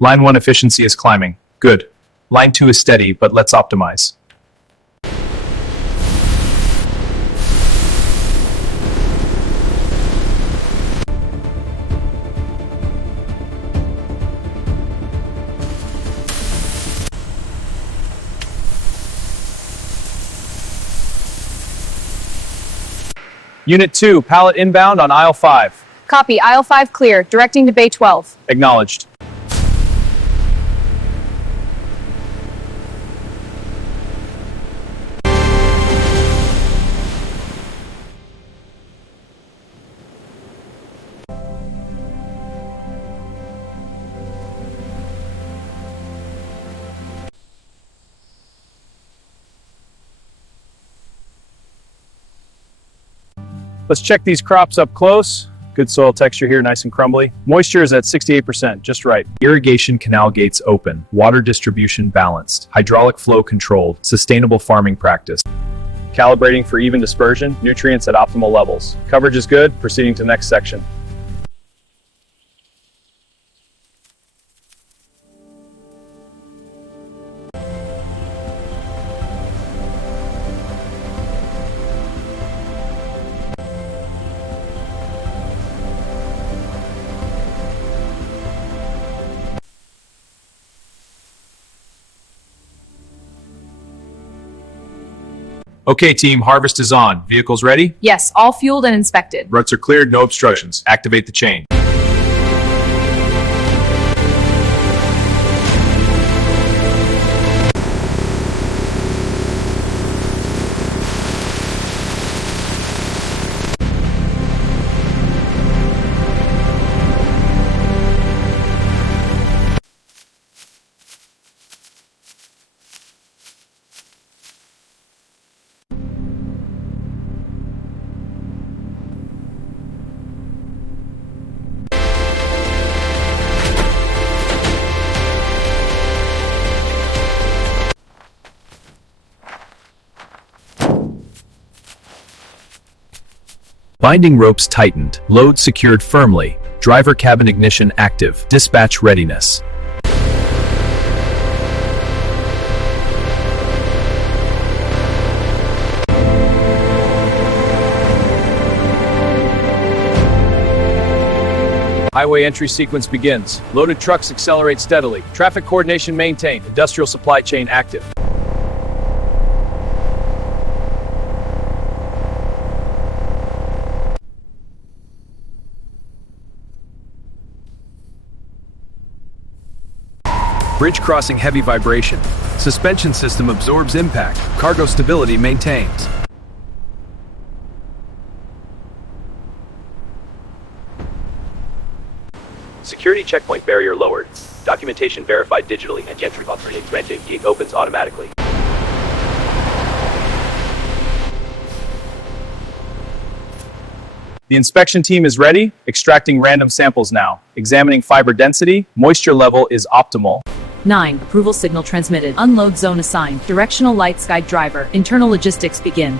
Line 1 efficiency is climbing. Good. Line 2 is steady, but let's optimize. Unit 2, pallet inbound on aisle 5. Copy. Aisle 5 clear. Directing to bay 12. Acknowledged. Let's check these crops up close. Good soil texture here, nice and crumbly. Moisture is at 68%, just right. Irrigation canal gates open. Water distribution balanced. Hydraulic flow controlled. Sustainable farming practice. Calibrating for even dispersion. Nutrients at optimal levels. Coverage is good. Proceeding to next section. Okay team, harvest is on. Vehicles ready? Yes, all fueled and inspected. Ruts are cleared, no obstructions. Activate the chain. Binding ropes tightened, load secured firmly, driver cabin ignition active, dispatch readiness. Highway entry sequence begins. Loaded trucks accelerate steadily. Traffic coordination maintained. Industrial supply chain active. Bridge crossing heavy vibration. Suspension system absorbs impact. Cargo stability maintains. Security checkpoint barrier lowered. Documentation verified digitally and entry authorization gate opens automatically. The inspection team is ready, extracting random samples now. Examining fiber density, moisture level is optimal. 9. Approval signal transmitted. Unload zone assigned. Directional lights guide driver. Internal logistics begin.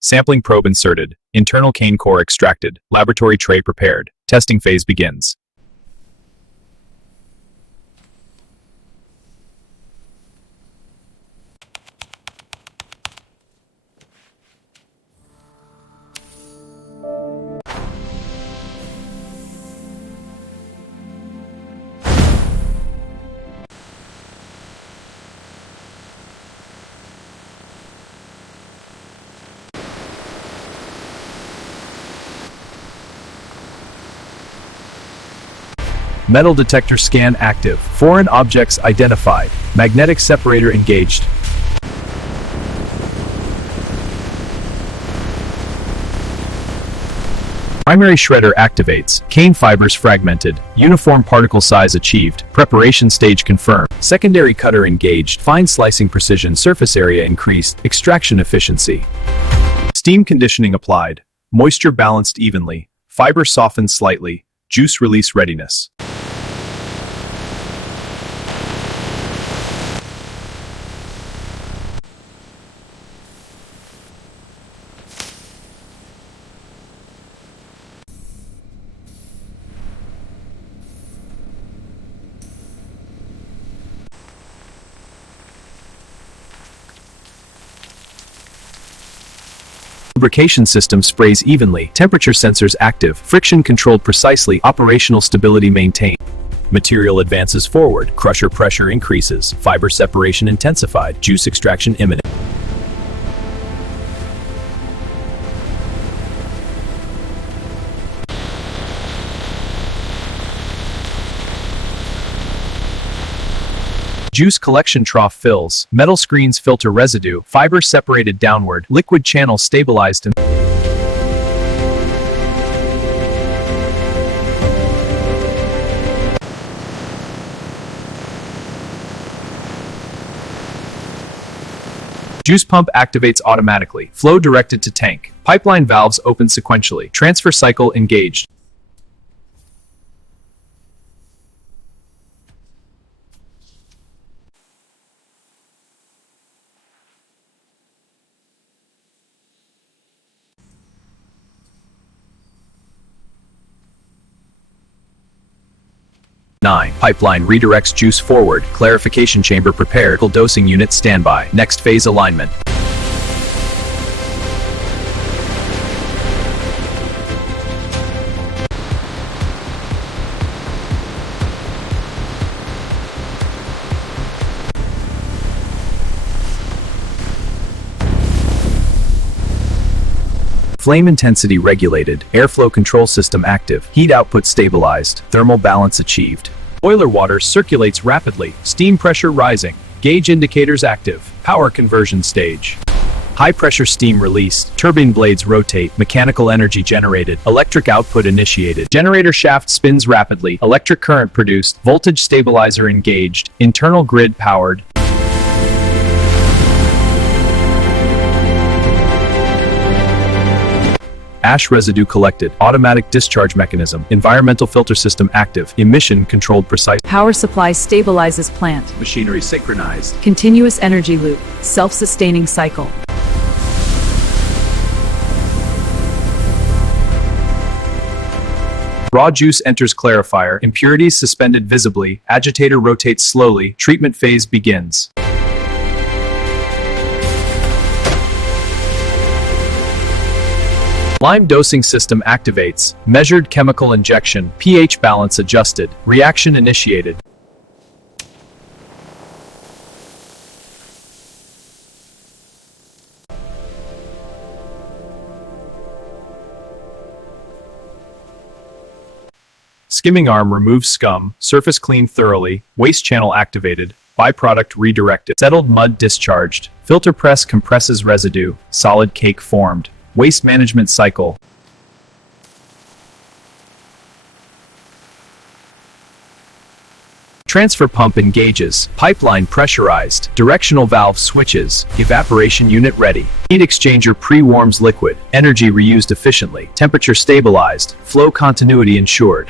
Sampling probe inserted. Internal cane core extracted. Laboratory tray prepared. Testing phase begins. Metal detector scan active. Foreign objects identified. Magnetic separator engaged. Primary shredder activates. Cane fibers fragmented. Uniform particle size achieved. Preparation stage confirmed. Secondary cutter engaged. Fine slicing precision. Surface area increased. Extraction efficiency. Steam conditioning applied. Moisture balanced evenly. Fiber softened slightly. Juice release readiness. Lubrication system sprays evenly, temperature sensors active, friction controlled precisely, operational stability maintained. Material advances forward, crusher pressure increases, fiber separation intensified, juice extraction imminent. Juice collection trough fills, metal screens filter residue, fiber separated downward, liquid channel stabilized and juice pump activates automatically, flow directed to tank, pipeline valves open sequentially, transfer cycle engaged. Pipeline redirects juice forward, clarification chamber prepared, dosing unit standby, next phase alignment. Flame intensity regulated, airflow control system active, heat output stabilized, thermal balance achieved. Boiler water circulates rapidly, steam pressure rising, gauge indicators active, power conversion stage. High pressure steam released, turbine blades rotate, mechanical energy generated, electric output initiated. Generator shaft spins rapidly, electric current produced, voltage stabilizer engaged, internal grid powered. Ash residue collected, automatic discharge mechanism, environmental filter system active, emission controlled precise. Power supply stabilizes plant. Machinery synchronized. Continuous energy loop, self-sustaining cycle. Raw juice enters clarifier, impurities suspended visibly, agitator rotates slowly, treatment phase begins. Lime dosing system activates, measured chemical injection, pH balance adjusted, reaction initiated. Skimming arm removes scum, surface cleaned thoroughly, waste channel activated, byproduct redirected, settled mud discharged, filter press compresses residue, solid cake formed. Waste management cycle. Transfer pump engages, pipeline pressurized, directional valve switches, evaporation unit ready. Heat exchanger pre-warms liquid, energy reused efficiently, temperature stabilized, flow continuity ensured.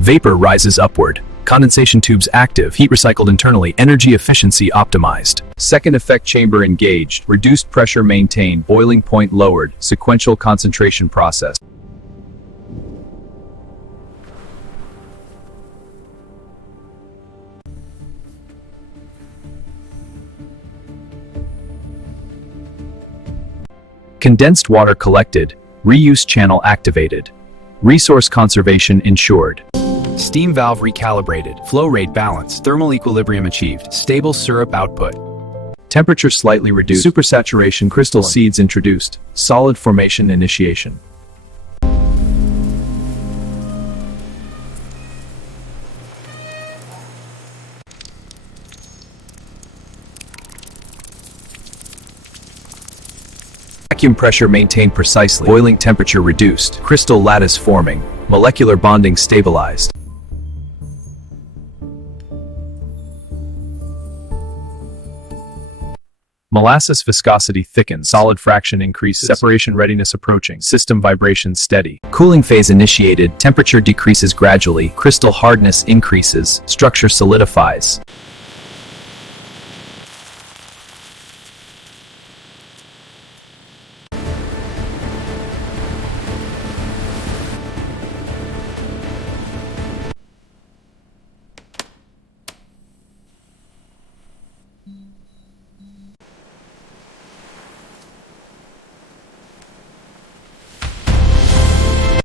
Vapor rises upward. Condensation tubes active, heat recycled internally, energy efficiency optimized. Second effect chamber engaged, reduced pressure maintained, boiling point lowered, sequential concentration process. Condensed water collected, reuse channel activated. Resource conservation ensured. Steam valve recalibrated, flow rate balanced, thermal equilibrium achieved, stable syrup output. Temperature slightly reduced, supersaturation crystal seeds introduced, solid formation initiation. Vacuum pressure maintained precisely, boiling temperature reduced, crystal lattice forming, molecular bonding stabilized. Molasses viscosity thickens. Solid fraction increases. Separation readiness approaching. System vibrations steady. Cooling phase initiated. Temperature decreases gradually. Crystal hardness increases. Structure solidifies.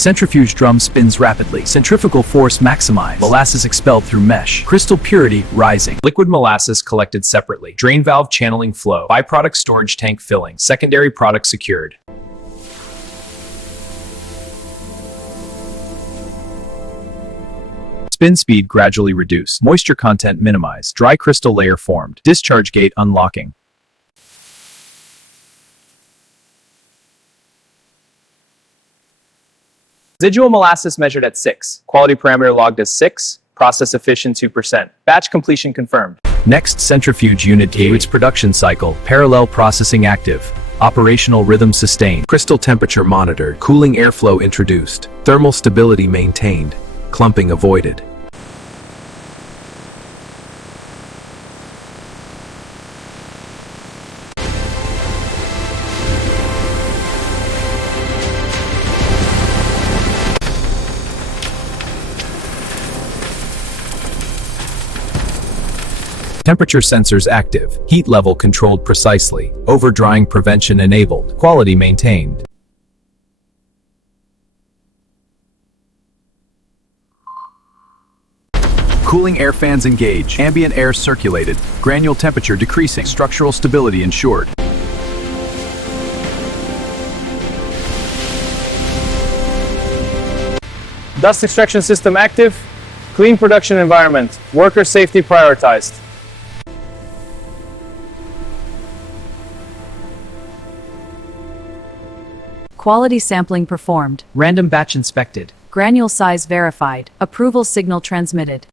Centrifuge drum spins rapidly. Centrifugal force maximized. Molasses expelled through mesh. Crystal purity rising. Liquid molasses collected separately. Drain valve channeling flow. Byproduct storage tank filling. Secondary product secured. Spin speed gradually reduced. Moisture content minimized. Dry crystal layer formed. Discharge gate unlocking. Residual molasses measured at 6. Quality parameter logged as 6. Process efficient 2%. Batch completion confirmed. Next centrifuge unit gauge production cycle. Parallel processing active. Operational rhythm sustained. Crystal temperature monitored. Cooling airflow introduced. Thermal stability maintained. Clumping avoided. Temperature sensors active. Heat level controlled precisely. Over-drying prevention enabled. Quality maintained. Cooling air fans engaged. Ambient air circulated. Granule temperature decreasing. Structural stability ensured. Dust extraction system active. Clean production environment. Worker safety prioritized. Quality sampling performed. Random batch inspected. Granule size verified. Approval signal transmitted.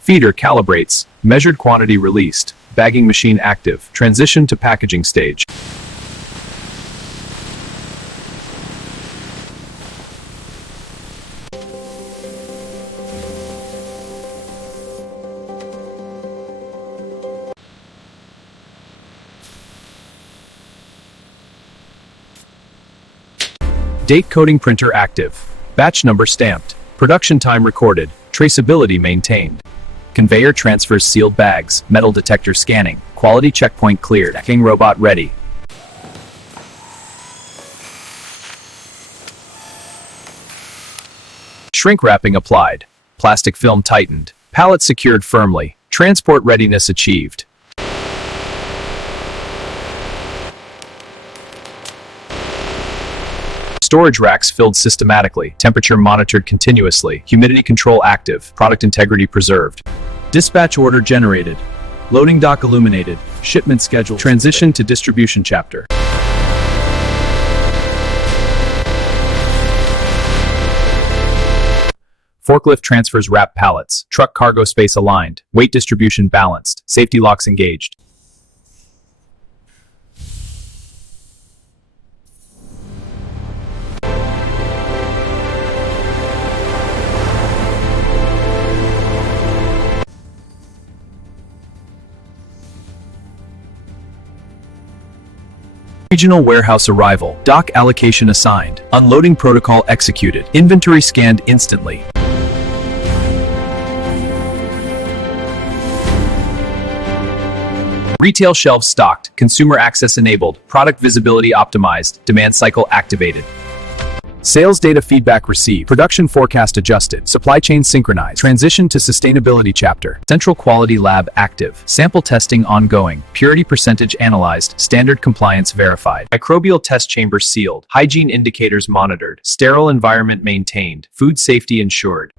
Feeder calibrates. Measured quantity released. Bagging machine active. Transition to packaging stage. Date coding printer active. Batch number stamped. Production time recorded. Traceability maintained. Conveyor transfers sealed bags. Metal detector scanning. Quality checkpoint cleared. Packing robot ready. Shrink wrapping applied. Plastic film tightened. Pallet secured firmly. Transport readiness achieved. Storage racks filled systematically. Temperature monitored continuously. Humidity control active. Product integrity preserved. Dispatch order generated. Loading dock illuminated. Shipment schedule. Transition to distribution chapter. Forklift transfers wrap pallets. Truck cargo space aligned. Weight distribution balanced. Safety locks engaged. Regional warehouse arrival. Dock allocation assigned. Unloading protocol executed. Inventory scanned instantly. Retail shelves stocked. Consumer access enabled. Product visibility optimized. Demand cycle activated. Sales data feedback received. Production forecast adjusted. Supply chain synchronized. Transition to sustainability chapter. Central quality lab active. Sample testing ongoing. Purity percentage analyzed. Standard compliance verified. Microbial test chamber sealed. Hygiene indicators monitored. Sterile environment maintained. Food safety ensured.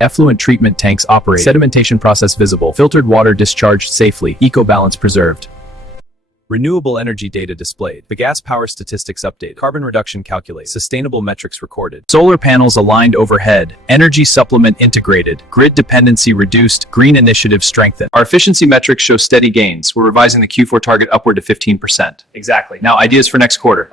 Effluent treatment tanks operate. Sedimentation process visible. Filtered water discharged safely. Eco balance preserved. Renewable energy data displayed. The gas power statistics update. Carbon reduction calculated. Sustainable metrics recorded. Solar panels aligned overhead. Energy supplement integrated. Grid dependency reduced. Green initiative strengthened. Our efficiency metrics show steady gains. We're revising the Q4 target upward to 15%. Exactly. Now ideas for next quarter.